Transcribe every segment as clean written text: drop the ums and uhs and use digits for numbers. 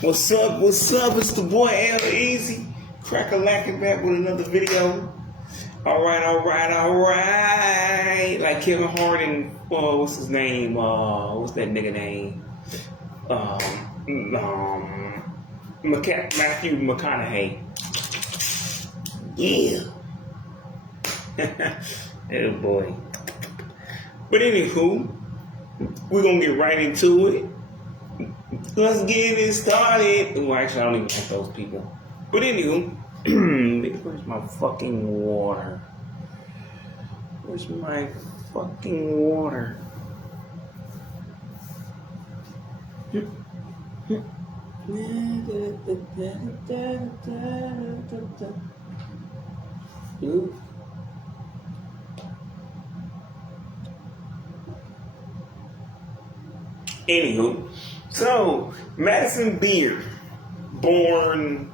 What's up? What's up? It's the boy L Easy. Crack a lacking back with another video. Alright. Like Kevin Hart and what's his name? What's that nigga name? Matthew McConaughey. Yeah. Oh boy. But anywho, we're gonna get right into it. Let's get it started. Oh, actually, I don't even like those people. But anywho, where's my fucking water? Where's my fucking water? Ooh. Anywho, so Madison Beer, born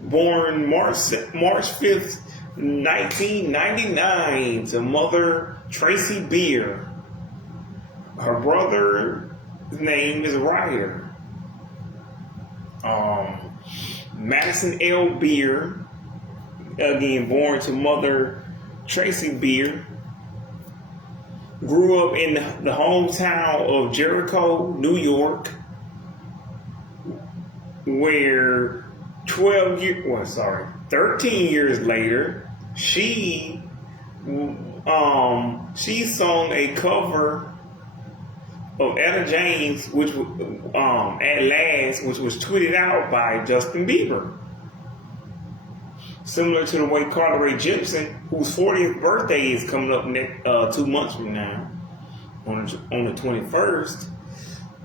March 5th, 1999, to mother Tracy Beer. Her brother's name is Ryder. Madison L. Beer, again born to mother Tracy Beer. Grew up in the hometown of Jericho, New York, where 13 years later, she sung a cover of Etta James, which At Last, which was tweeted out by Justin Bieber. Similar to the way Carly Rae Jepsen, whose 40th birthday is coming up 2 months from now, on the 21st,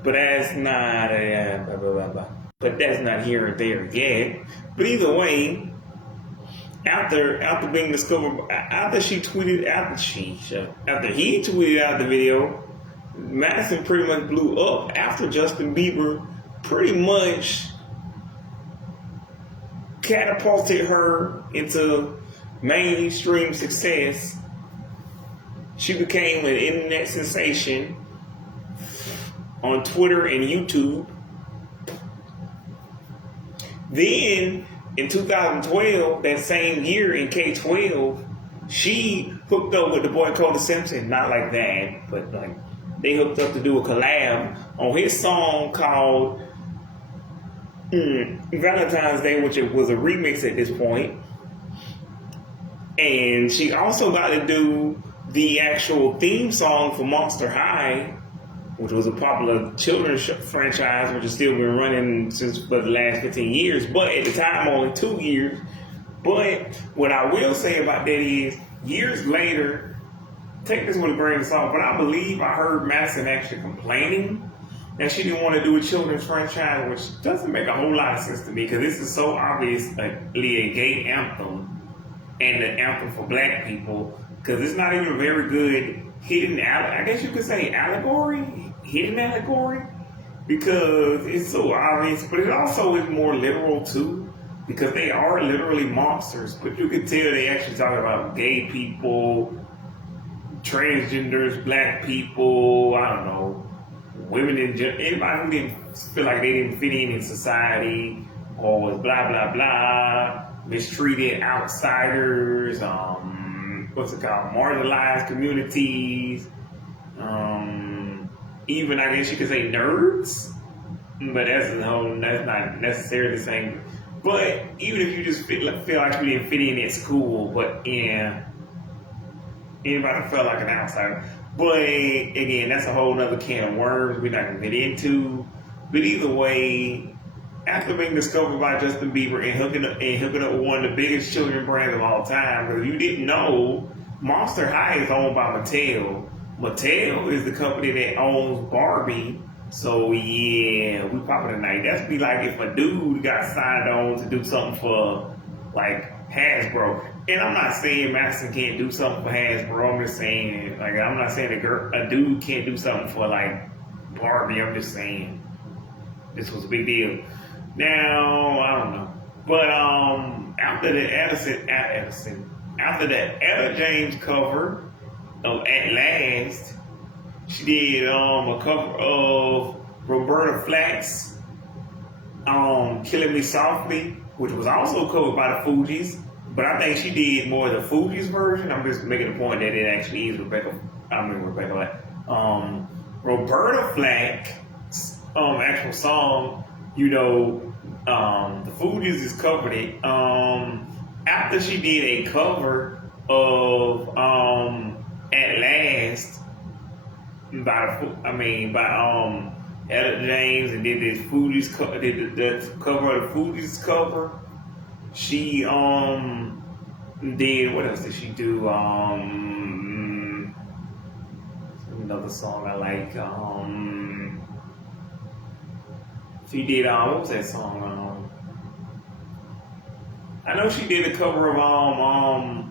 but that's not but that's not here or there yet. But either way, after being discovered, after he tweeted out the video, Madison pretty much blew up after Justin Bieber pretty much catapulted her into mainstream success. She became an internet sensation on Twitter and YouTube. Then, in 2012, that same year in K-12, she hooked up with the boy Cody Simpson. Not like that, but like they hooked up to do a collab on his song called Valentine's Day, which it was a remix at this point. And she also got to do the actual theme song for Monster High, which was a popular children's franchise, which has still been running since for the last 15 years, but at the time only 2 years. But what I will say about that is, years later, take this with a grain of salt, but I believe I heard Madison actually complaining that she didn't want to do a children's franchise, which doesn't make a whole lot of sense to me, because this is so obviously a gay anthem and the anthem for black people, because it's not even a very good hidden allegory, because it's so obvious, but it also is more literal too, because they are literally monsters, but you can tell they actually talk about gay people, transgenders, black people, I don't know, women in general, anybody who didn't feel like they didn't fit in society, or was blah, blah, blah, mistreated outsiders, marginalized communities, even I guess you could say nerds, but that's not necessarily the same. But even if you just feel like you didn't fit in at school, but anybody felt like an outsider. But again, that's a whole nother can of worms we're not going to get into. But either way, after being discovered by Justin Bieber and hooking up with one of the biggest children's brands of all time, because you didn't know, Monster High is owned by Mattel. Mattel is the company that owns Barbie. So yeah, we popping tonight. That'd be like if a dude got signed on to do something for like Hasbro. And I'm not saying Madison can't do something for Hasbro. I'm just saying, like, I'm not saying a dude can't do something for like Barbie. I'm just saying this was a big deal. Now, I don't know. But after the Etta James cover of At Last, she did a cover of Roberta Flack's Killing Me Softly, which was also covered by the Fugees. But I think she did more of the Fugees version. I'm just making the point that it actually is Roberta Flack's actual song. The Fugees is covered it. After she did a cover of At Last by Ella James, and did this Fugees did the cover of the Fugees cover. She did, what else did she do? Another song I like. She did what was that song? I know she did a cover of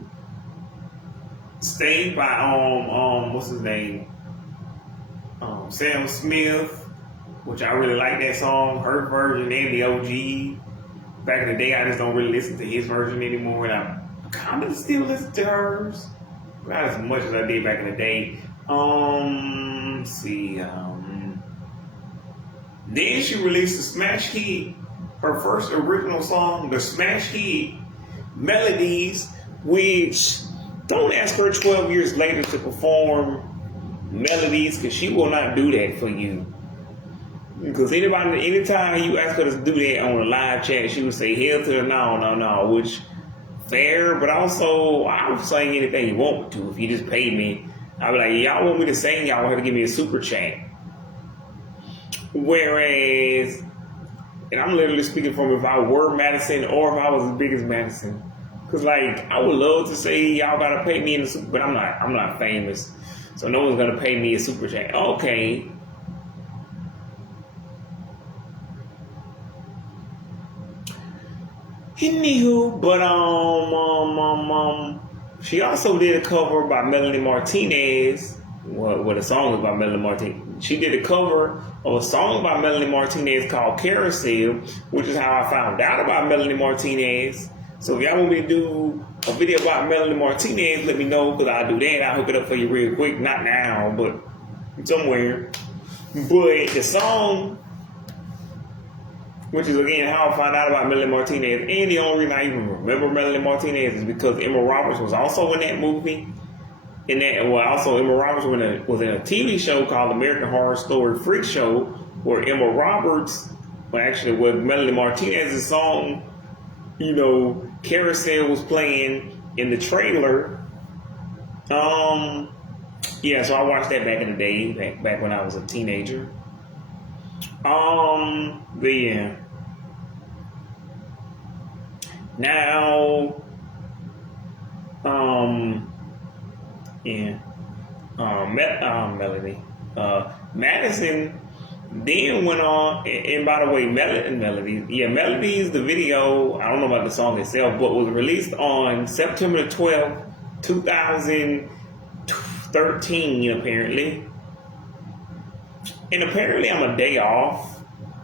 Stay by what's his name? Sam Smith, which I really like that song, her version and the OG. Back in the day, I just don't really listen to his version anymore, and I kind of still listen to hers, not as much as I did back in the day. Let's see. Then she released the smash hit, her first original song, the smash hit Melodies, which don't ask her 12 years later to perform Melodies, because she will not do that for you. Because anytime you ask her to do that on a live chat, she would say hell to the no, which fair, but also I'll sing anything you want to. If you just pay me, I'll be like, y'all want me to sing, y'all have to give me a super chat. Whereas, and I'm literally speaking from if I were Madison or if I was as big as Madison. Because I would love to say y'all gotta pay me in the super, but I'm not famous. So no one's gonna pay me a super chat. Okay. Anywho, but she also did a cover by Melanie Martinez. Well, the song is by Melanie Martinez. She did a cover of a song by Melanie Martinez called Carousel, which is how I found out about Melanie Martinez. So if y'all want me to do a video about Melanie Martinez, let me know, because I'll do that. I'll hook it up for you real quick. Not now, but somewhere. But the song, which is again how I found out about Melanie Martinez, and the only reason I even remember Melanie Martinez is because Emma Roberts was also in that movie. Emma Roberts was in a TV show called American Horror Story Freak Show, where Emma Roberts, with Melanie Martinez's song, Carousel was playing in the trailer. So I watched that back in the day, back when I was a teenager. But yeah. Now, Melody. Madison then went on, and by the way, Melodies, the video, I don't know about the song itself, but was released on September 12th, 2013, apparently. And apparently I'm a day off,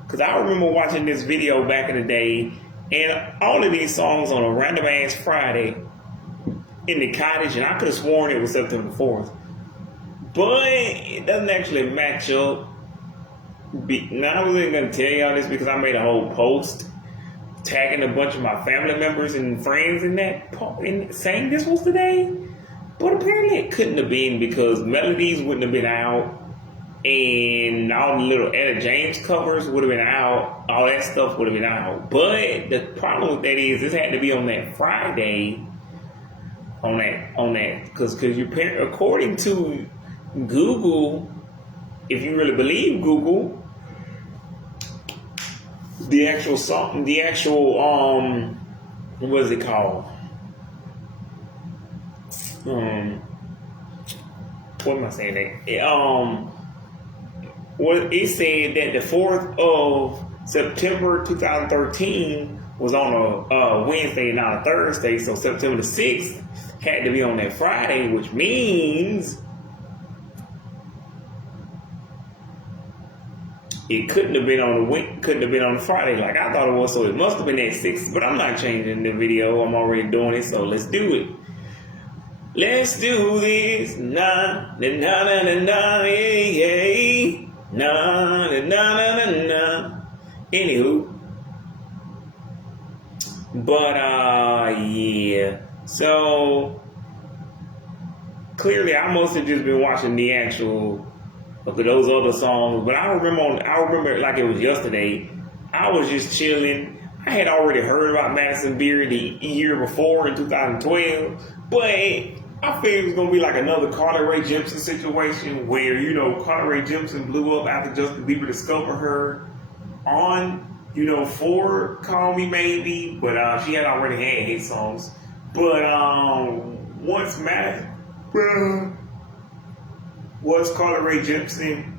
because I remember watching this video back in the day, and all of these songs on a random ass Friday in the cottage, and I could have sworn it was September 4th. But it doesn't actually match up. Now I wasn't going to tell y'all this because I made a whole post tagging a bunch of my family members and friends in that, and saying this was today. But apparently it couldn't have been, because Melodies wouldn't have been out, and all the little Etta James covers would have been out. All that stuff would have been out. But the problem with that is this had to be on that Friday. On that, because according to Google, if you really believe Google, the actual what is it called? What am I saying? It said that the 4th of September 2013 was on a Wednesday, not a Thursday. So September the 6th had to be on that Friday, which means it couldn't have been on the Friday like I thought it was. So it must have been that 6th. But I'm not changing the video. I'm already doing it. So let's do it. Let's do this. Na na na na na yeah. Na na na na na. Anywho, But yeah. So clearly, I must have just been watching the actual of those other songs. But I remember like it was yesterday. I was just chilling. I had already heard about Madison Beer the year before in 2012, but I figured it was gonna be like another Carly Rae Jepsen situation where Carly Rae Jepsen blew up after Justin Bieber discovered her on for Call Me Maybe, but she had already had hit songs. But once Carly Rae Jepsen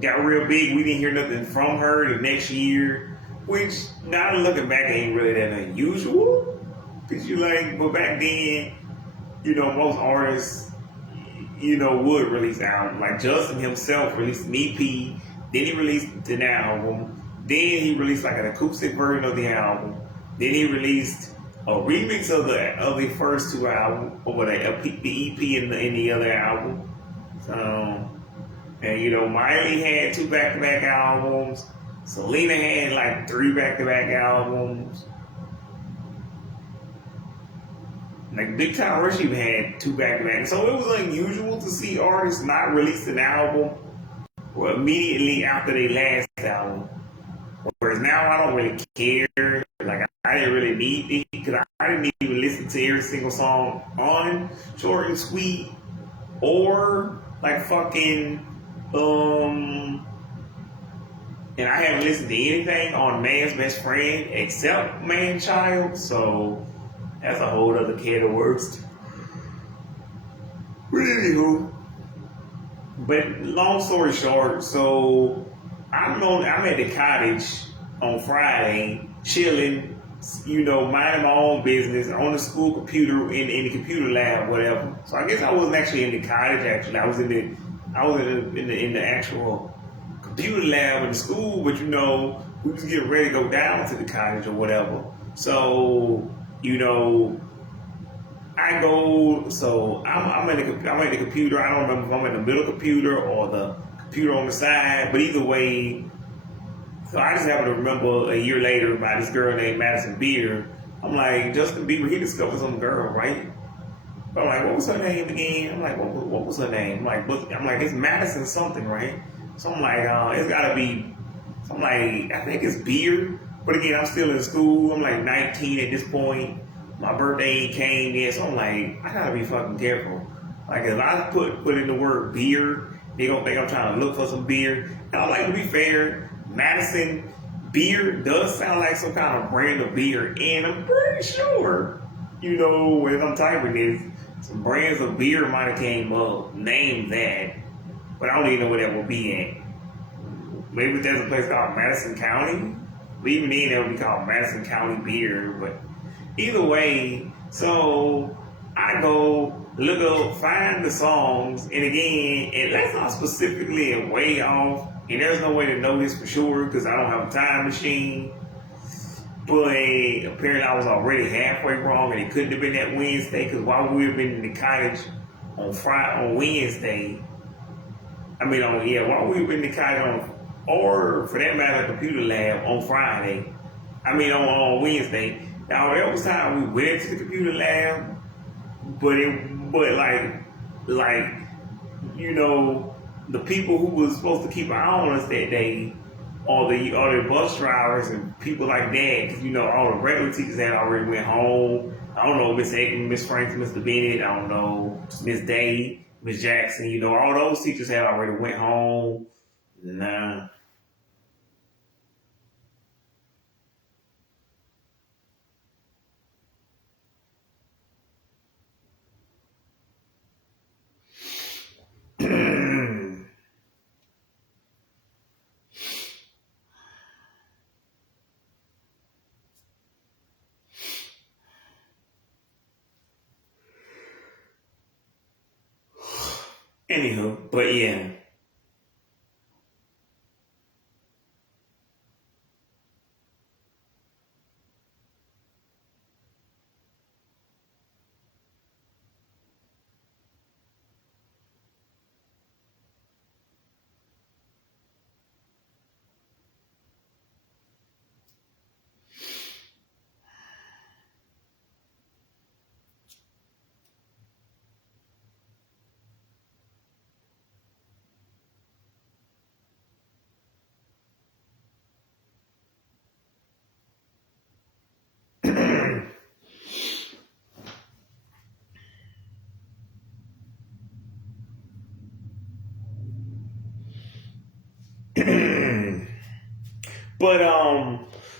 got real big, we didn't hear nothing from her the next year, which now looking back ain't really that unusual. Cause but back then, most artists, would release albums. Like Justin himself released an EP, then he released an album, then he released like an acoustic version of the album, then he released a remix of the first two albums, or the EP in the other album. So, and Miley had two back-to-back albums. Selena had like three back-to-back albums. Like Big Time Rush even had two back-to-back. So it was unusual to see artists not release an album immediately after their last album. Whereas now I don't really care. Like I didn't really need it because I didn't even listen to every single song on Short and Sweet or like fucking and I haven't listened to anything on Man's Best Friend except Man Child, so that's a whole other can of worms. But anywho, but long story short, so I'm at the cottage on Friday, chilling, minding my own business on the school computer in the computer lab, whatever. So I guess I wasn't actually in the cottage. Actually, I was in the actual computer lab in the school, but we was getting ready to go down to the cottage or whatever. So I go. So I'm at the computer. I don't remember if I'm at the middle computer or the computer on the side, but either way. So I just happen to remember a year later about this girl named Madison Beer. I'm like, Justin Bieber, he discovered some girl, right? But I'm like, what was her name again? I'm like, what was her name? I'm like, it's Madison something, right? So I'm like, it's gotta be. So I'm like, I think it's Beer. But again, I'm still in school. I'm like 19 at this point. My birthday ain't came yet, so I'm like, I gotta be fucking careful. Like, if I put in the word beer, they gonna think I'm trying to look for some beer. And I like to be fair. Madison Beer does sound like some kind of brand of beer, and I'm pretty sure, when I'm typing this, some brands of beer might have came up, named that, but I don't even know where that will be at. Maybe there's a place called Madison County. But even then, that would be called Madison County Beer. But either way, so I go look up, find the songs, and again, and that's not specifically a way off, and there's no way to know this for sure because I don't have a time machine. But apparently, I was already halfway wrong, and it couldn't have been that Wednesday because while we had been in the cottage on Wednesday, while we had been in the cottage or for that matter, computer lab on Friday. On Wednesday. Now, there was time we went to the computer lab, but the people who was supposed to keep an eye on us that day, all the bus drivers and people like that, because all the regular teachers had already went home. I don't know, Miss Aiken, Miss Franks, Mr. Bennett, I don't know, Miss Day, Miss Jackson, all those teachers had already went home. Nah. Anywho, but yeah. But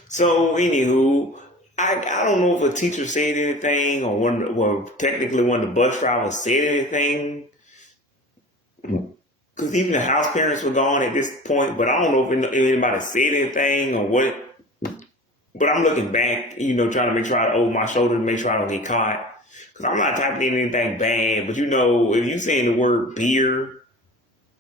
so anywho, I don't know if a teacher said anything or technically one of the bus drivers said anything because even the house parents were gone at this point. But I don't know if anybody said anything or what. But I'm looking back, trying to make sure I hold my shoulder to make sure I don't get caught. Because I'm not typing in anything bad. But if you saying the word beer,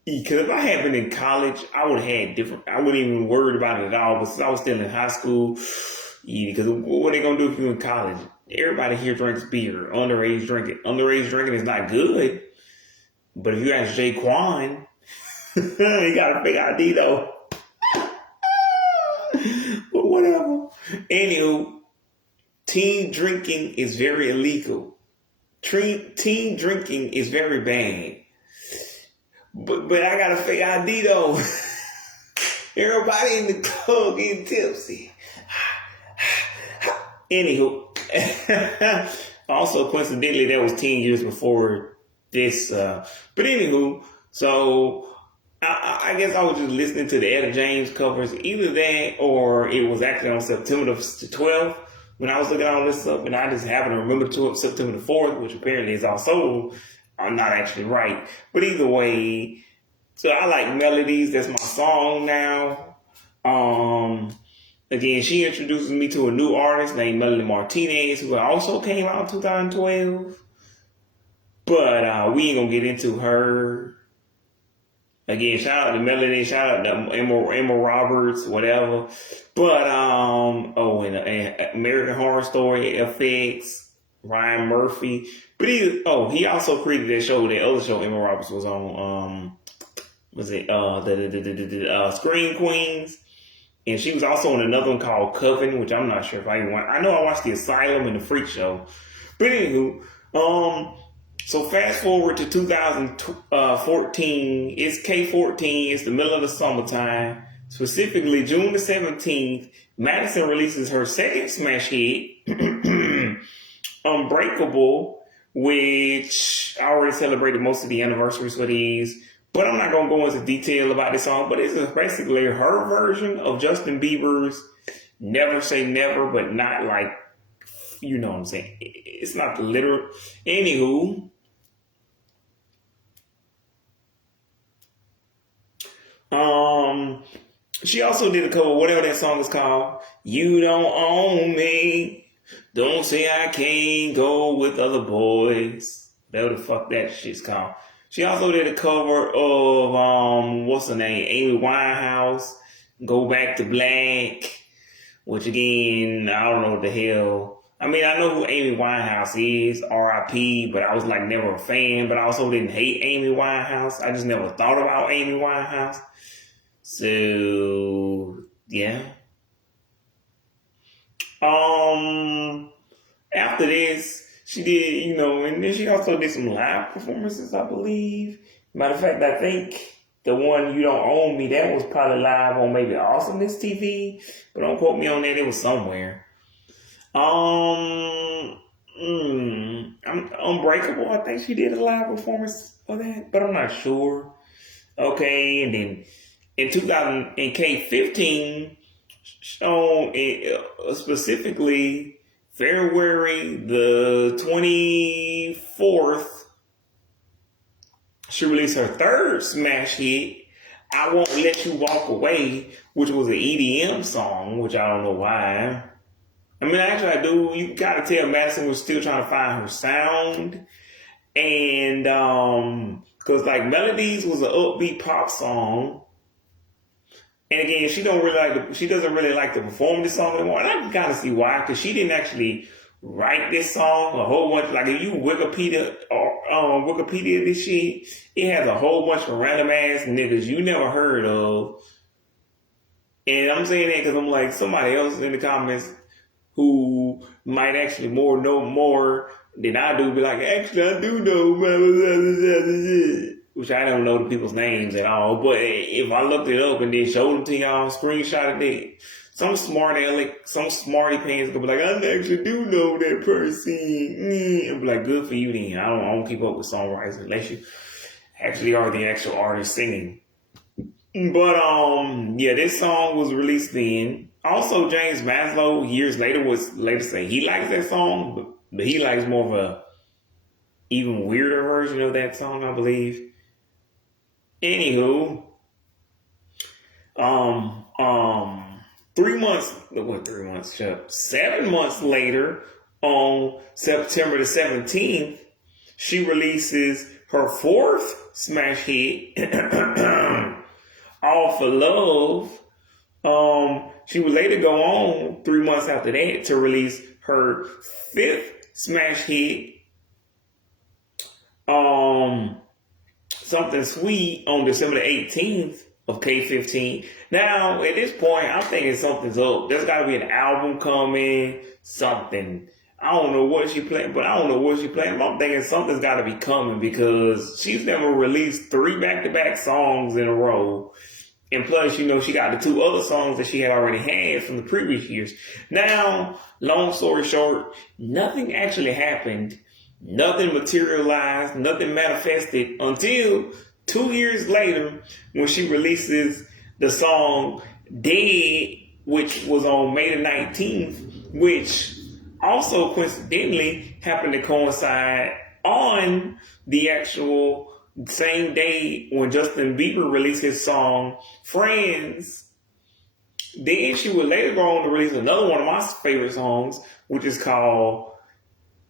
because if I had been in college, I would have had different. I wouldn't even worried about it at all. But since I was still in high school, because what are they gonna do if you're in college? Everybody here drinks beer. Underage drinking. Underage drinking is not good. But if you ask Jaquan, he got a big ID though. But whatever. Anywho, teen drinking is very illegal. Teen drinking is very bad. But I got a fake ID though. Everybody in the club getting tipsy. Anywho, also coincidentally, that was 10 years before this. But anywho, so I guess I was just listening to the Etta James covers, either that or it was actually on September the 12th when I was looking at all this stuff, and I just happened to remember to September the 4th, which apparently is also I'm not actually right. But either way, so I like Melodies. That's my song now. Again, she introduces me to a new artist named Melody Martinez, who also came out in 2012. But we ain't gonna get into her. Again, shout out to Melody, shout out to Emma Roberts, whatever. But and American Horror Story, FX, Ryan Murphy. But he also created that show, that other show Emma Roberts was on. Was it the Scream Queens? And she was also on another one called Coven, which I'm not sure if I even watched. I know I watched The Asylum and The Freak Show. But anywho, so fast forward to 2014. It's K14. It's the middle of the summertime. Specifically, June the 17th, Madison releases her second smash hit, Unbreakable, which I already celebrated most of the anniversaries for these. But I'm not going to go into detail about this song, but it's basically her version of Justin Bieber's Never Say Never, but not like, you know what I'm saying. It's not the literal. Anywho, she also did a cover, whatever that song is called, You Don't Own Me, Don't Say I Can't Go With Other Boys, whatever the fuck that shit's called. She also did a cover of, what's her name, Amy Winehouse, Go Back to Black, which again, I don't know what the hell. I mean, I know who Amy Winehouse is, R.I.P., but I was like never a fan, but I also didn't hate Amy Winehouse. I just never thought about Amy Winehouse. So, yeah. After this, she did, and then she also did some live performances, I believe. Matter of fact, I think the one You Don't Own Me, that was probably live on maybe Awesomeness TV. But don't quote me on that, it was somewhere. Unbreakable, I think she did a live performance of that, but I'm not sure. Okay, and then in K15, shown specifically February the 24th, she released her third smash hit, I Won't Let You Walk Away, which was an EDM song, which I don't know why. I mean, actually I do. You gotta tell Madison was still trying to find her sound. And, cause like Melodies was an upbeat pop song. And again, she doesn't really like to perform this song anymore. And I can kind of see why, because she didn't actually write this song a whole bunch. Like if you Wikipedia this shit, it has a whole bunch of random ass niggas you never heard of. And I'm saying that because I'm like, somebody else in the comments who might actually know more than I do be like, actually I do know, which I don't know the people's names at all. But if I looked it up and then showed them to y'all, screenshotted it, some smarty pants could be like, I actually do know that person. And be like, good for you then. I don't keep up with songwriters unless you actually are the actual artist singing. But yeah, this song was released then. Also, James Maslow years later was later say he likes that song, but he likes more of a even weirder version of that song, I believe. Anywho, um, um, 3 months, what 3 months? 7 months later, on September the 17th, she releases her fourth smash hit, All for Love. She would later go on 3 months after that to release her fifth smash hit, Something Sweet, on December the 18th of K15. Now, at this point, I'm thinking something's up. There's got to be an album coming, something. I don't know what she playing, but I don't know what she playing. I'm thinking something's got to be coming because she's never released 3 back-to-back songs in a row. And plus, she got the 2 other songs that she had already had from the previous years. Now, long story short, nothing actually happened. Nothing materialized, nothing manifested until 2 years later when she releases the song Dead, which was on May the 19th, which also coincidentally happened to coincide on the actual same day when Justin Bieber released his song Friends. Then she would later go on to release another one of my favorite songs, which is called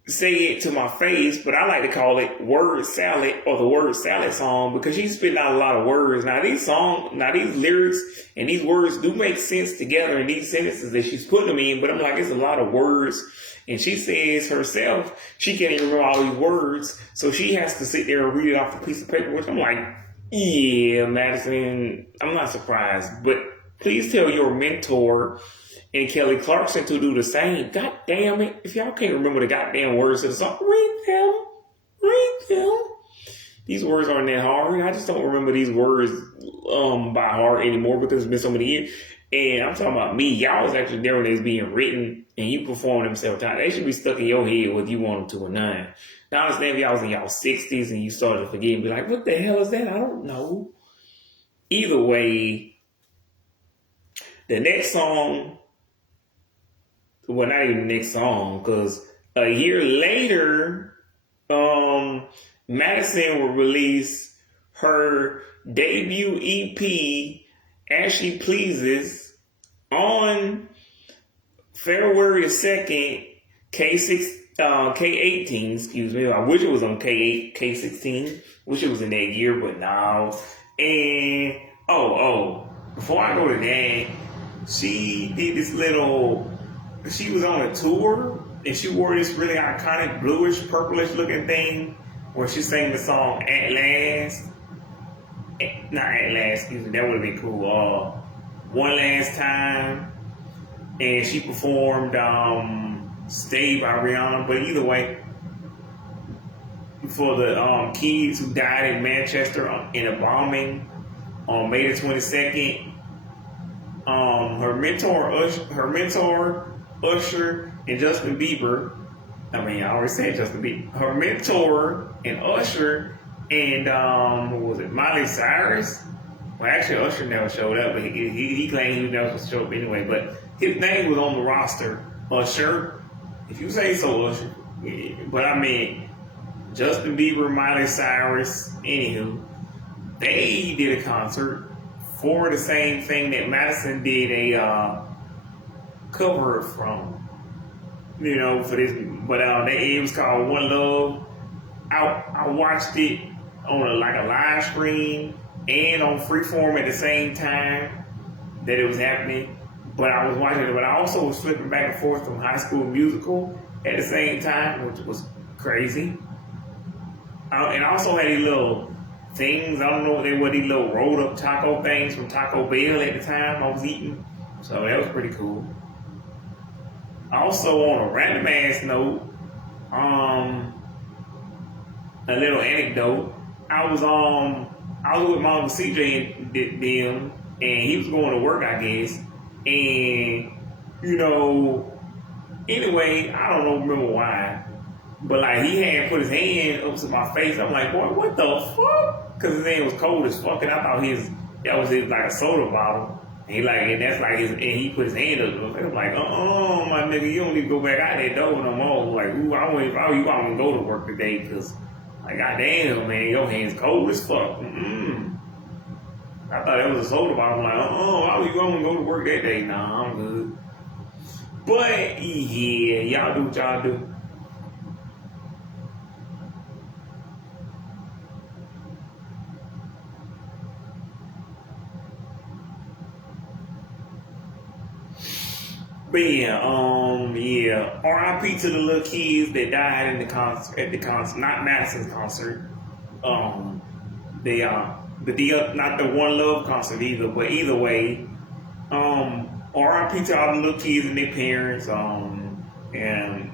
Say It to My Face, but I like to call it Word Salad or the Word Salad song because she's spitting out a lot of words. Now these lyrics and these words do make sense together in these sentences that she's putting them in, but I'm like, it's a lot of words. And she says herself, she can't even remember all these words, so she has to sit there and read it off a piece of paper, which I'm like, yeah, Madison, I'm not surprised. But please tell your mentor and Kelly Clarkson to do the same. God damn it. If y'all can't remember the goddamn words of the song, read them. Read them. These words aren't that hard. I just don't remember these words by heart anymore because it's been so many years. And I'm talking about me. Y'all was actually there when it's being written and you perform them several times. They should be stuck in your head whether you want them to or not. Now I understand if y'all was in y'all 60s and you started to forget and be like, what the hell is that? I don't know. Either way, the next song, well, not even the next song, because a year later, Madison will release her debut EP, As She Pleases, on February the 2nd, K18, excuse me. I wish it was on K8, K16. Wish it was in that year, but no. And, before I go to that, she did this she was on a tour and she wore this really iconic bluish, purplish looking thing where she sang the song At Last. Not At Last, excuse me, that would have been cool. One Last Time. And she performed Stay by Rihanna. But either way, for the kids who died in Manchester in a bombing on May the 22nd, her mentor, Usher, and Justin Bieber. I mean, I already said Justin Bieber. Her mentor and Usher and what was it, Miley Cyrus? Well, actually, Usher never showed up, but he claimed he never was show up anyway. But his name was on the roster. Usher, if you say so, Usher. Yeah. But I mean, Justin Bieber, Miley Cyrus. Anywho, they did a concert for the same thing that Madison did a cover from, for this. But it was called One Love. I watched it on a live stream and on Freeform at the same time that it was happening. But I was watching it, but I also was flipping back and forth from High School Musical at the same time, which was crazy. And I also had these little things. I don't know what they were, these little rolled up taco things from Taco Bell at the time I was eating. So that was pretty cool. Also, on a random ass note, a little anecdote. I was with my uncle CJ and them, and he was going to work, I guess. And anyway, I don't remember why, but he had put his hand up to my face. I'm like, boy, what the fuck? Because his hand was cold as fuck, and I thought his That was his, like a soda bottle. And he like, and that's like his, and he put his hand up. And I'm like, my nigga, you don't need to go back out that door no more. Like, ooh, I won't, if I were you, I wouldn't go to work today, because, like, goddamn, man, your hands cold as fuck. I thought that was a soda bottle. I'm like, why would you going to go to work that day? Nah, I'm good. But, yeah, y'all do what y'all do. But yeah, R.I.P. to the little kids that died in the concert, at the concert, not Madison's concert. They not the One Love concert either, but either way, R.I.P. to all the little kids and their parents. And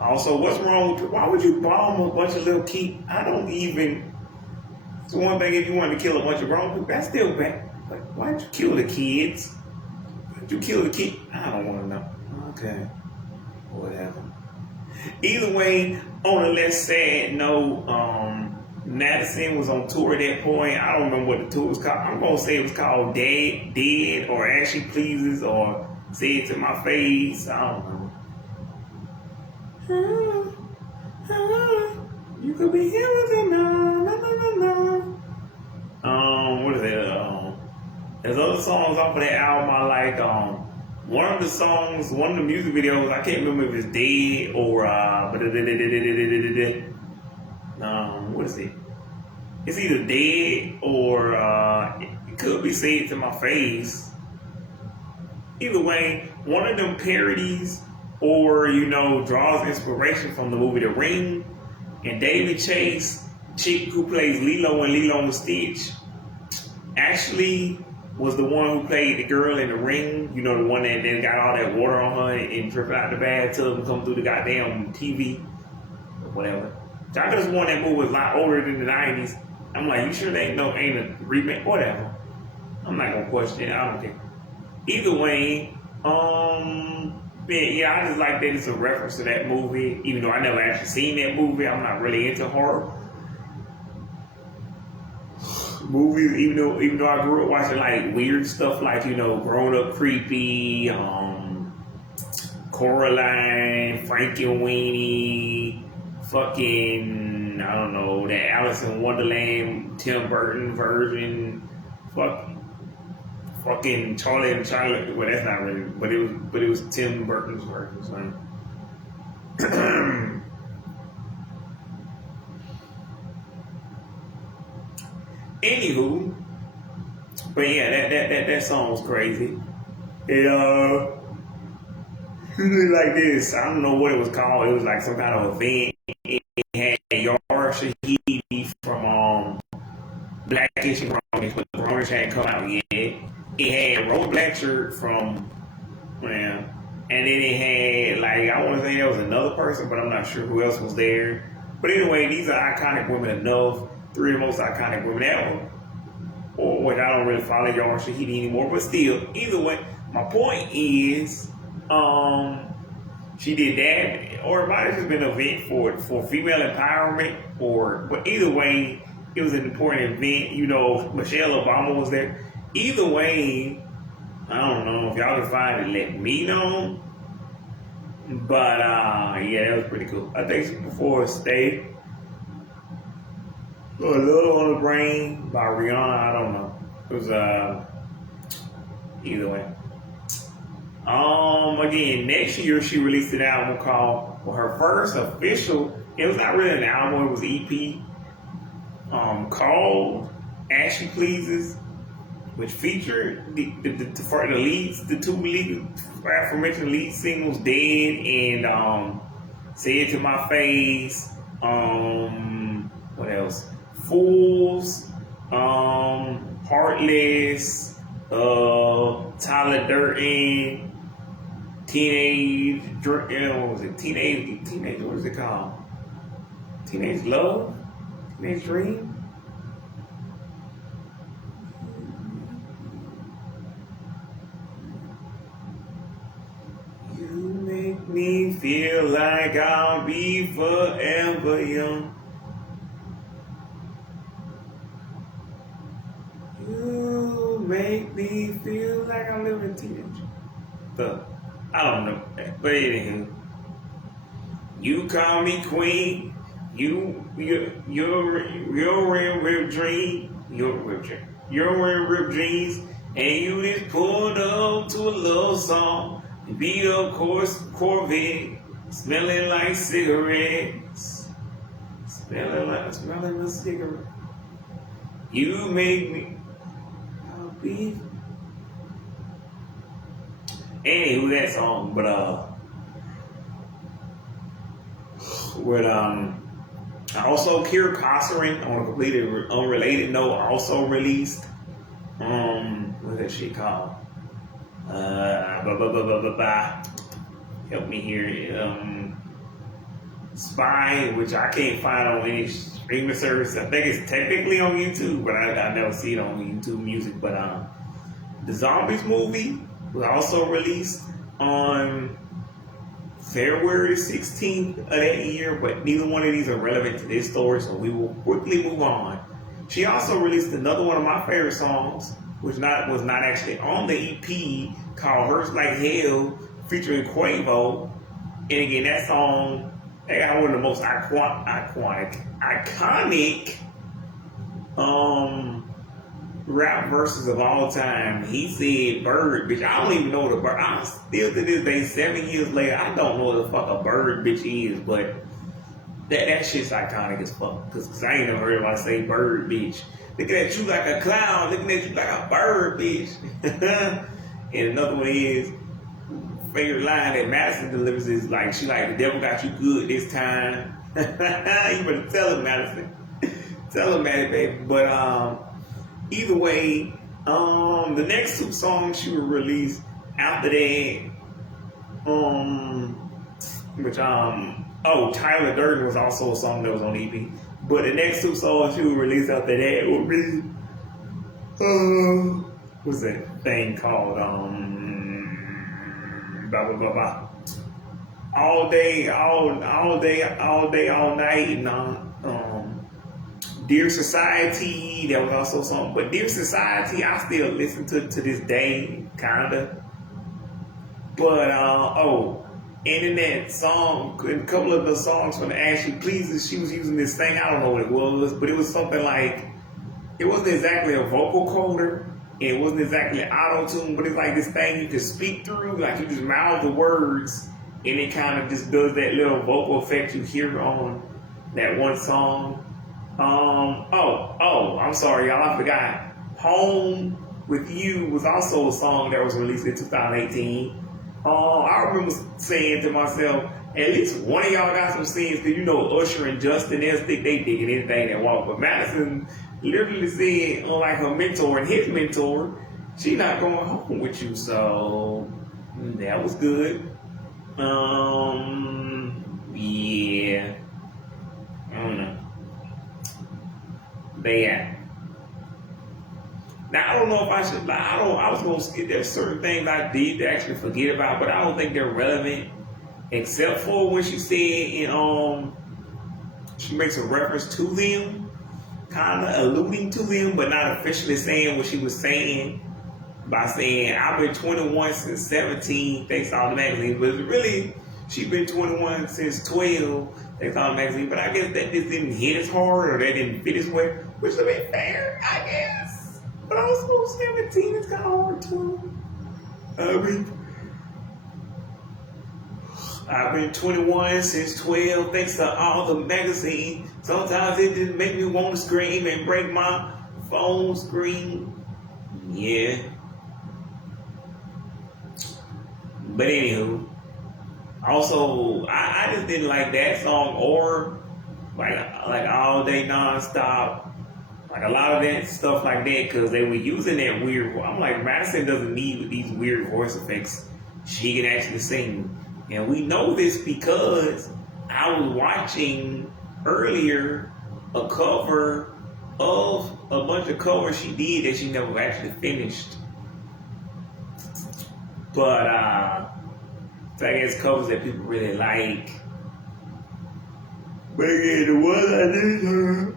also, what's wrong with, why would you bomb a bunch of little kids? I don't even. It's one thing if you want to kill a bunch of grown people, that's still bad. Like, why'd you kill the kids? You killed the kid? I don't want to know. Okay. Whatever. Either way, on a less sad note, Madison was on tour at that point. I don't remember what the tour was called. I'm going to say it was called Dead, or As She Pleases, or Say It to My Face. I don't know. You could be here with me now. What is it? There's other songs off of that album I like. One of the songs, one of the music videos, I can't remember if it's Dead or what is it? It's either Dead or it could be Say It to My Face. Either way, one of them parodies or draws inspiration from the movie The Ring. And David Chase, chick who plays Lilo in Lilo and Stitch, actually was the one who played the girl in The Ring. The one that then got all that water on her and dripping out the bathtub and come through the goddamn TV or whatever. So I could have sworn that movie was a lot older than the 90s. I'm like, you sure they ain't a remake? Whatever. I'm not gonna question it. I don't care. Either way, yeah, I just like that it's a reference to that movie. Even though I never actually seen that movie, I'm not really into horror movies, even though I grew up watching like weird stuff like Grown Up Creepy, Coraline, Frankenweenie, fucking I don't know, that Alice in Wonderland Tim Burton version, fucking Charlie and Charlie. Well, that's not really, but it was Tim Burton's version. So. Anywho, but yeah, that song was crazy. It like this. I don't know what it was called. It was like some kind of event. It had Yara Shahidi from Blackish and Grownish, but Grownish hadn't come out yet. It had Rose Blanchard from and then it had like I want to say there was another person, but I'm not sure who else was there. But anyway, these are iconic women enough. Three of the most iconic women ever. Or which I don't really follow Yara Shahidi anymore, but still, either way, my point is, she did that, or it might have just been an event for female empowerment, but either way, it was an important event. Michelle Obama was there. Either way, I don't know if y'all can find it, let me know. But yeah, that was pretty cool. I think before Stay. A Little on the Brain by Rihanna, I don't know. It was either way. Again, next year she released an album called her first official. It was not really an album; it was EP. Called As She Pleases, which featured the two aforementioned lead singles, Dead and Say It to My Face. What else? Fools, Heartless, Tyler Durden, Teenage, what was it? Teenage, what is it called? Teenage Love? Teenage Dream? You make me feel like I'll be forever young. You I live in teenage. But I don't know. But anywho, you call me queen. Your real dream. Your real dreams. And you just pulled up to a love song. Beat up Corvette. Smelling like cigarettes. Smelling like a cigarette. You make me. I'll be. Anywho, that song, but also Kira Kosarin on a completely unrelated note also released what's that shit called? Help me here. Spy, which I can't find on any streaming service. I think it's technically on YouTube, but I never see it on YouTube Music. But the Zombies movie was also released on February 16th of that year, but neither one of these are relevant to this story, so we will quickly move on. She also released another one of my favorite songs, which was not actually on the EP, called Hurts Like Hell, featuring Quavo. And again, that song, they got one of the most iconic rap verses of all time. He said bird, bitch. I don't even know what a bird. I still to this day, 7 years later, I don't know what the fuck a bird bitch is, but that shit's iconic as fuck. Cause I ain't never heard anybody say bird bitch. Looking at you like a clown, looking at you like a bird bitch. And another one is favorite line that Madison delivers is like, she like, the devil got you good this time. You better tell him, Madison. Tell him, Maddie, baby. But either way, the next two songs she will release after that, Tyler Durden was also a song that was on EP. But the next two songs she will release after that will be, what's that thing called? All day, all night, and Dear Society, that was also a song. But Dear Society, I still listen to this day, kinda. But and in that song, in a couple of the songs from the Ashley Pleases, she was using this thing. I don't know what it was, but it was something like, it wasn't exactly a vocal coder. It wasn't exactly auto-tune, but it's like this thing you can speak through, like you just mouth the words, and it kind of just does that little vocal effect you hear on that one song. I'm sorry, y'all, I forgot. Home With You was also a song that was released in 2018. I remember saying to myself, at least one of y'all got some sense, because you know Usher and Justin, they digging anything that walk. But Madison literally said, unlike her mentor and his mentor, she not going home with you. So that was good. Yeah. I don't know. But yeah. Now I don't know if I should. I was gonna skip. There's certain things I did to actually forget about, but I don't think they're relevant, except for when she said she makes a reference to them, kind of alluding to them, but not officially saying what she was saying by saying, I've been 21 since 17, thanks to all the magazines. But really, she's been 21 since 12, thanks to all the magazines. But I guess that just didn't hit as hard, or that didn't fit as well, which is a bit fair, I guess. But also 17 is kind of hard too. I've been 21 since 12, thanks to all the magazines. Sometimes it just make me want to scream and break my phone screen. Yeah. But anywho, also I just didn't like that song or like All Day Nonstop. Like a lot of that stuff like that, because they were using that weird. I'm like, Madison doesn't need these weird voice effects. She can actually sing. And we know this because I was watching earlier a cover of a bunch of covers she did that she never actually finished. But so I guess covers that people really like. But again, the one I did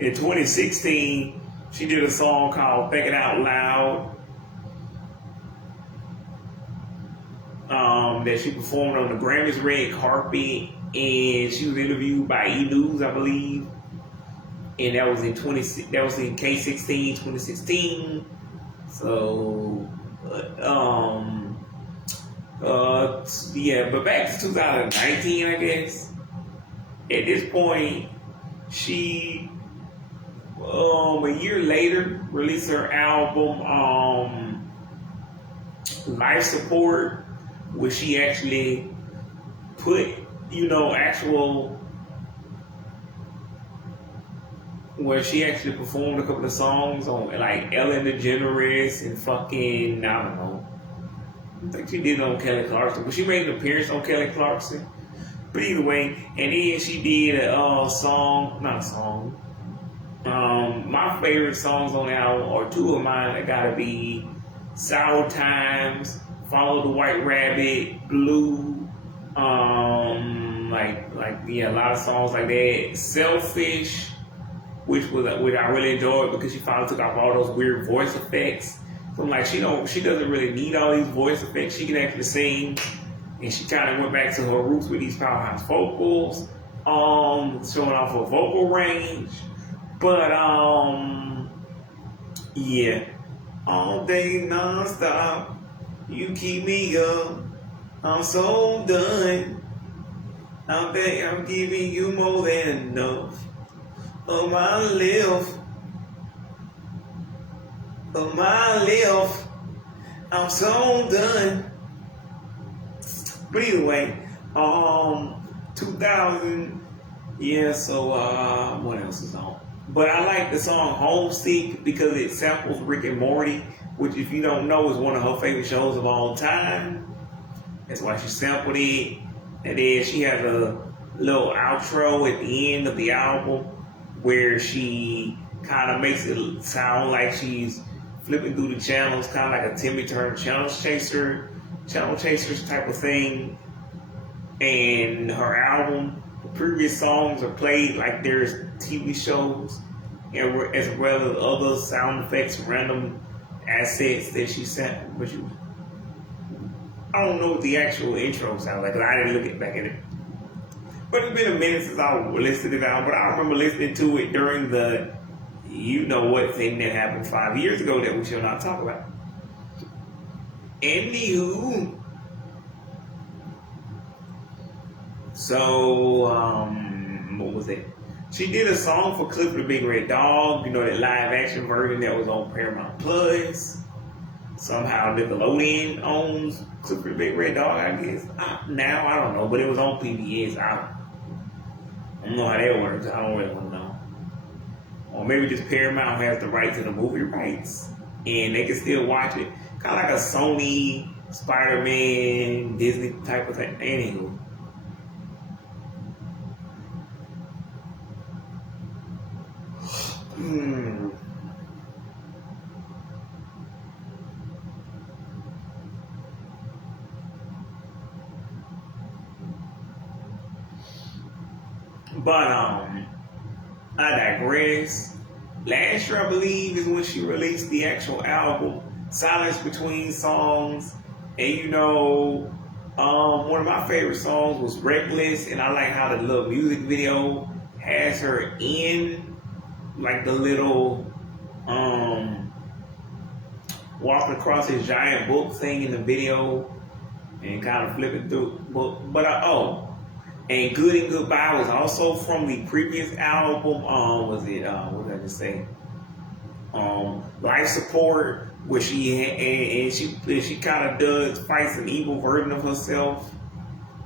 in 2016, she did a song called Thinking Out Loud. that she performed on the Grammys red carpet, and she was interviewed by E News, I believe, and that was in K16 2016. So, yeah, but back to 2019, I guess. At this point, she a year later released her album Life Support, where she actually put where she actually performed a couple of songs on like Ellen DeGeneres and fucking I don't know. I think she did it on Kelly Clarkson, but she made an appearance on Kelly Clarkson. But either way, and then she did my favorite songs on the album, or two of mine, that gotta be Sour Times, Follow the White Rabbit, Blue, a lot of songs like that. Selfish, which I really enjoyed because she finally took off all those weird voice effects. So I'm like, she doesn't really need all these voice effects. She can actually sing, and she kind of went back to her roots with these powerhouse vocals, showing off her vocal range. But yeah, all day nonstop, you keep me up. I'm so done. I bet I'm giving you more than enough of my life. I'm so done. But either way, 2000, yeah. So what else is on? But I like the song Homesick because it samples Rick and Morty, which, if you don't know, is one of her favorite shows of all time. That's why she sampled it. And then she has a little outro at the end of the album where she kind of makes it sound like she's flipping through the channels, kind of like a Timmy Turner channel chasers type of thing. And her album, the previous songs are played like there's TV shows, and as well as other sound effects, random assets that she sampled. But I don't know what the actual intro sounds like, 'cause I didn't look back at it. But it's been a minute since I listened to it out. But I remember listening to it during the what thing that happened 5 years ago that we shall not talk about. Anywho, so what was it? She did a song for Clifford the Big Red Dog, that live action version that was on Paramount Plus. Somehow Nickelodeon owns Clifford the Big Red Dog, I guess. Now, I don't know, but it was on PBS. I don't know how that works. I don't really want to know. Or maybe just Paramount has the rights to the movie rights, and they can still watch it. Kind of like a Sony, Spider-Man, Disney type of thing. Anywho. But I digress. Last year, I believe, is when she released the actual album, Silence Between Songs. And one of my favorite songs was Reckless, and I like how the little music video has her in like the little walking across this giant book thing in the video and kind of flipping through. And Good and Goodbye was also from the previous album. What did I just say? Life Support, where she kind of fights an evil version of herself.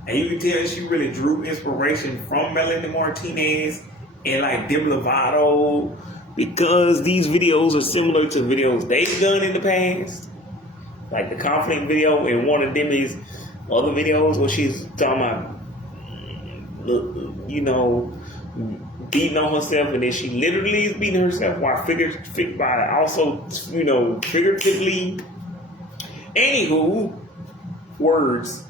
And you can tell she really drew inspiration from Melanie Martinez and like Demi Lovato, because these videos are similar to videos they've done in the past. Like the Conflict video and one of Demi's other videos where she's talking about beating on herself, and then she literally is beating herself while figuratively. Anywho, words.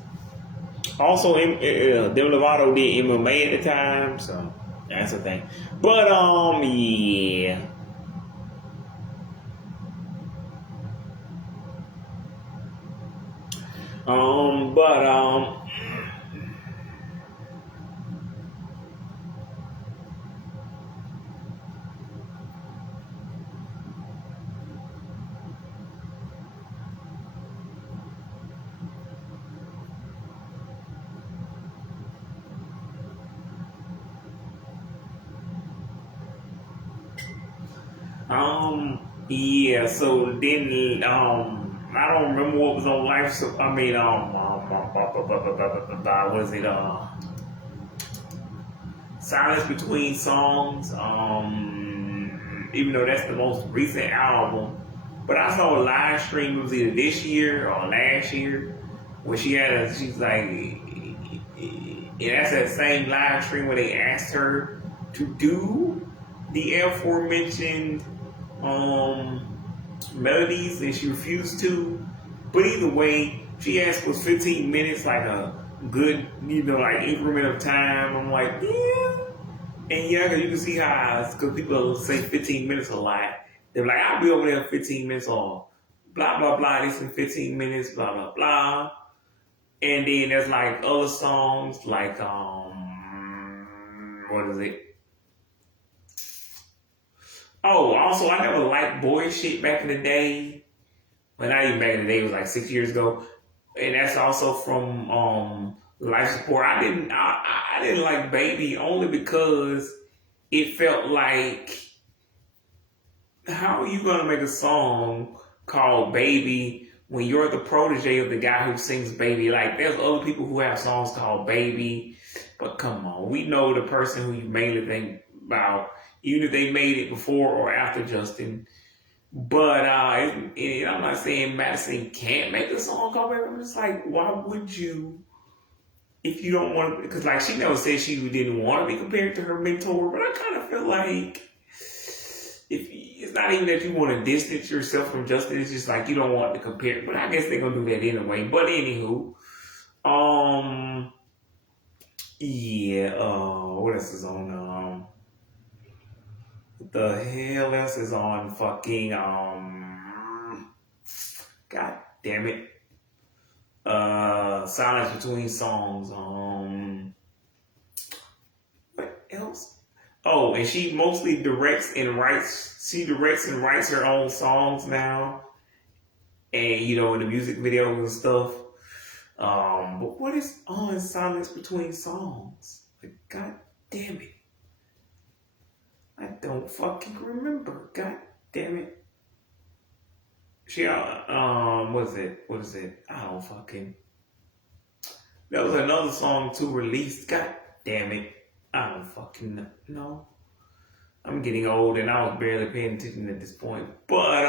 Also, Demi Lovato did MMA at the time, so that's the thing. But yeah. But yeah. So then, I don't remember what was on Life. So I mean, what is it? Silence Between Songs. Even though that's the most recent album, but I saw a live stream. It was either this year or last year, where she's like, and that's that same live stream where they asked her to do the aforementioned melodies, and she refused to. But either way, she asked for 15 minutes, like a good, like increment of time. I'm like, yeah. And yeah, 'cause you can see how, because people say 15 minutes a lot. They're like, I'll be over there 15 minutes or blah, blah, blah. This in 15 minutes, blah, blah, blah. And then there's like other songs like, what is it? Oh, also, I never liked boy shit back in the day. Well, not even back in the day, it was like 6 years ago. And that's also from Life Support. I didn't like Baby only because it felt like, how are you gonna make a song called Baby when you're the protege of the guy who sings Baby? Like, there's other people who have songs called Baby, but come on, we know the person who you mainly think about, even if they made it before or after Justin. But I'm not saying Madison can't make a song called Baby. I'm just like, why would you? If you don't want to, because like she never said she didn't want to be compared to her mentor, but I kind of feel like it's not even that you want to distance yourself from Justin, it's just like you don't want to compare. But I guess they're gonna do that anyway. But anywho, yeah, what else is on? What the hell else is on? Fucking God damn it. Silence Between Songs. What else? Oh, and she mostly directs and writes. She directs and writes her own songs now, and in the music videos and stuff. But what is on Silence Between Songs? Like, God damn it, I don't fucking remember. God damn it. She what is it? I don't fucking. That was another song too released. God damn it. I don't fucking know. I'm getting old and I was barely paying attention at this point. But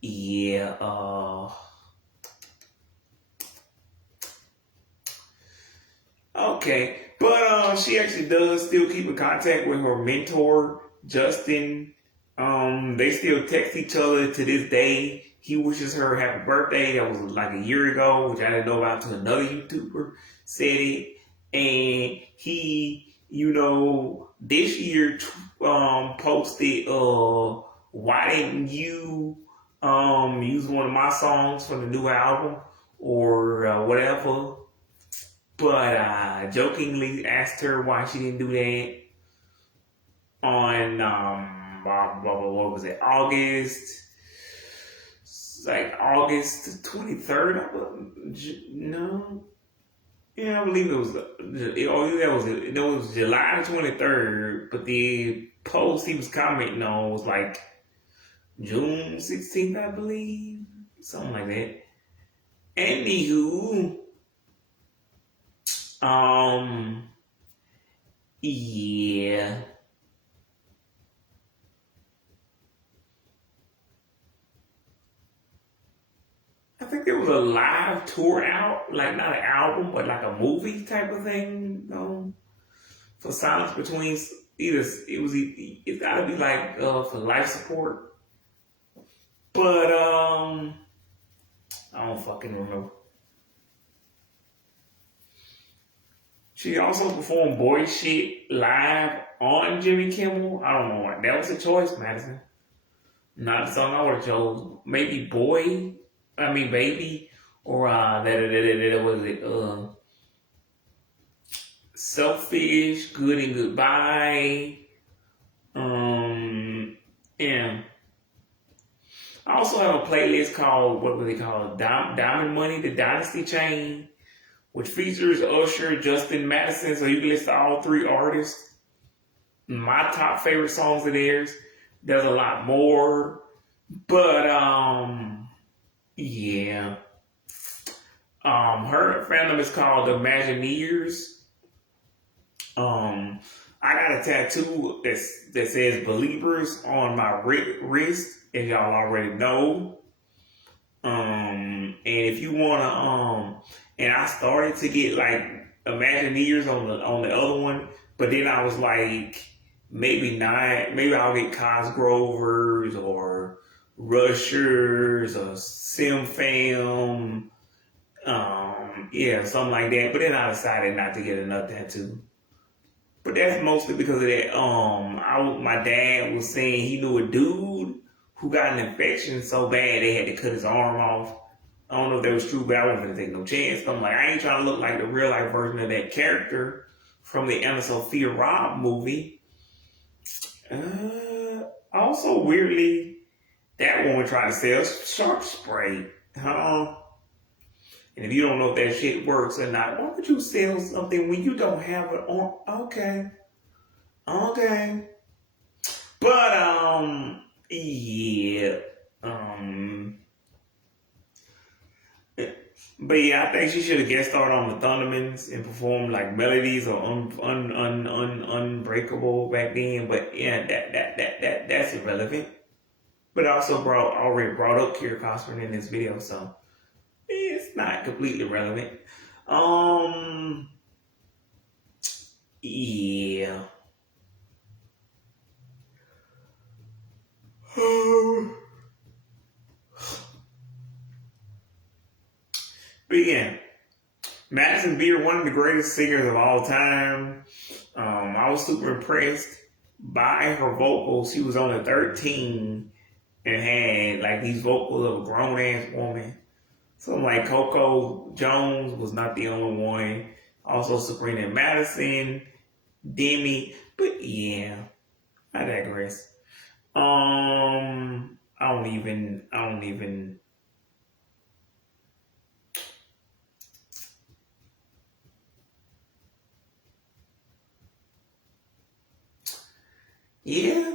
yeah, okay. But she actually does still keep in contact with her mentor, Justin. They still text each other to this day. He wishes her happy birthday. That was like a year ago, which I didn't know about till another YouTuber said it. And he, this year posted, why didn't you use one of my songs from the new album or whatever? But I jokingly asked her why she didn't do that on what was it, August? Like August 23rd. No. Yeah, I believe it was. It was July 23rd. But the post he was commenting on was like June 16th, I believe, something like that. Anywho, yeah. I think there was a live tour out, like not an album, but like a movie type of thing, for Silence Between. It's got to be like for Life Support, but I don't fucking remember. She also performed Boy Shit live on Jimmy Kimmel. I don't know why that was a choice, Madison. Not the song I would have chose. Maybe Baby, or that was it. Selfish, Good and Goodbye. Yeah. I also have a playlist called, what would they call it? Diamond Money, the Dynasty Chain, which features Usher, Justin Madison. So you can listen to all three artists. My top favorite songs of theirs. There's a lot more, but yeah. Her fandom is called the Imagineers. I got a tattoo that says Believers on my wrist, as y'all already know. And if you wanna, and I started to get like Imagineers on the other one, but then I was like, maybe not. Maybe I'll get Cosgrovers or Rushers or Simfam. Yeah, something like that. But then I decided not to get another tattoo. But that's mostly because of that. My dad was saying he knew a dude who got an infection so bad they had to cut his arm off. I don't know if that was true, but I wasn't gonna take no chance. I'm like, I ain't trying to look like the real life version of that character from the Anna Sophia Robb movie. Also, weirdly, that woman tried to sell shark spray. And if you don't know if that shit works or not, why would you sell something when you don't have it on? Okay. But, yeah. But yeah, I think she should have guest starred on the Thundermans and performed like melodies or Unbreakable back then. But yeah, that's irrelevant. But also already brought up Kira Costner in this video, so it's not completely relevant. Yeah. But yeah, Madison Beer, one of the greatest singers of all time. I was super impressed by her vocals. She was only 13 and had like these vocals of a grown ass woman. So like Coco Jones was not the only one. Also Sabrina Madison, Demi. But yeah, I digress. I don't even. Yeah.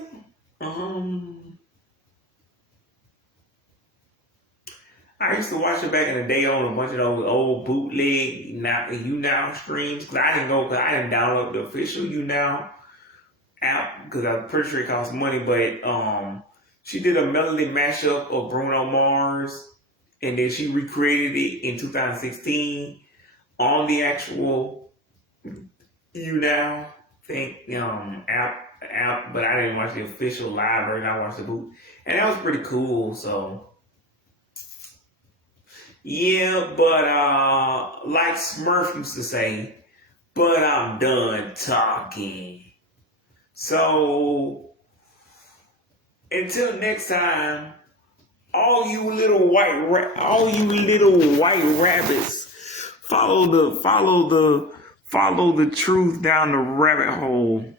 I used to watch it back in the day on a bunch of those old bootleg YouNow streams. Cause I didn't download the official YouNow app because I'm pretty sure it costs money. But she did a melody mashup of Bruno Mars, and then she recreated it in 2016 on the actual YouNow thing app. But I didn't watch the official live version. I watched the boot, and that was pretty cool. So. Yeah, but like Smurf used to say, but I'm done talking. So until next time, all you little white rabbits, follow the truth down the rabbit hole.